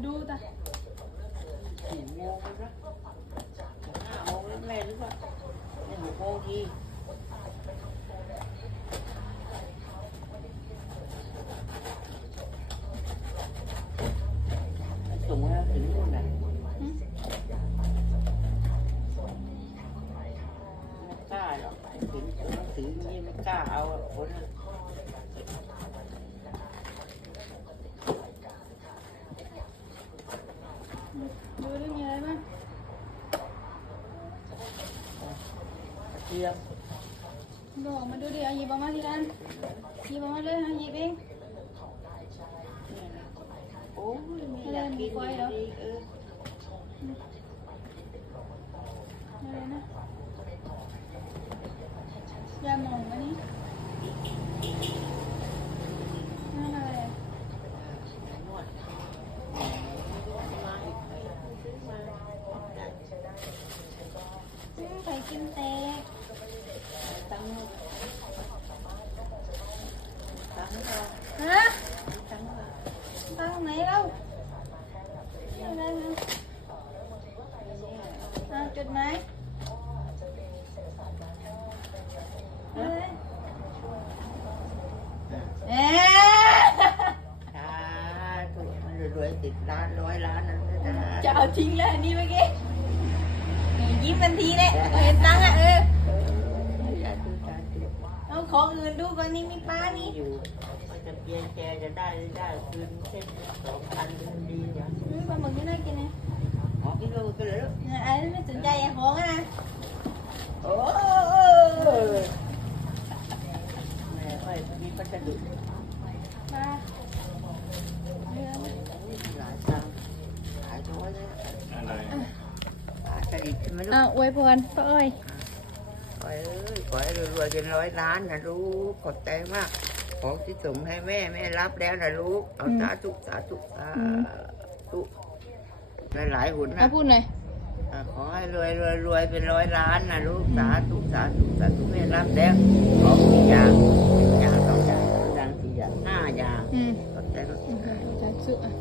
เอาดูตาสี่โมงแล้วนะห้าโมงแล้วแม่หรือเปล่าเนี่ยหกโมงทีส่งมาถึงนู่นน่ะหึไม่กล้าหรอกถึงหนังสือนี่ไม่กล้าเอาอะคนอะ ดูดิมีอะไรบ้าง เตรียม ดูออกมาดูดิเอาหยิบออกมาทีละอันหยิบออกมาเลยเอาหยิบเองเนี่ยนะโอ้ยไม่อยากกินอยู่ดีเอออะไรนะยาหมองอันนี้นั่นอะไรอะนวดมาอีกไปซื้อมาได้อืมไข่กินแตก ตังค์ตังค์เรา ฮะ ตังค์เรา ตั้งไหนเล่าอะไรนะเอาจุด ไหมอะไรเอ๊ะสาธุมันรวยๆติดล้านร้อยล้านนั่นนะจะเอาทิ้งแล้วอันนี้เมื่อกี้ยิ้มทันทีเลยเห็นตังค์อะเออสาธุสาธุเอาของอื่นดูก่อนนี่มีปลานี่ อยู่มันจะเปลี่ยนแกจะได้ได้คืนเส้นสองพันมันดีกว่า อืมปลาหมึกนี่น่ากินนะ หอกิโล ก็เลยเนี่ยอันนี้ไม่สนใจไอ้ของอะนะ โอ้แม่ค่อยมีพัสดุปลาเรือไหมหลายตังค์หลายร้อยเลยอะไรหลายสลิดใช่ไหมลูก อ้าวอวยพรป้าอ้อย ขอให้ขอให้รวยๆเป็นร้อยล้านนะลูกขอบใจมาก ของที่ส่งให้แม่แม่รับแล้วนะลูกเอาสาธุสาธุสาธุหลายๆหุ่นเอานะพูดหน่อย ให้รวยรวยรวยเป็นร้อยล้านนะลูกสาธุสาธุสาธุแม่รับแล้วของสี่อย่างอย่างสองอย่างสามอย่างสี่อย่างห้าอย่างอืมขอบใจมากอืมสาธุอะ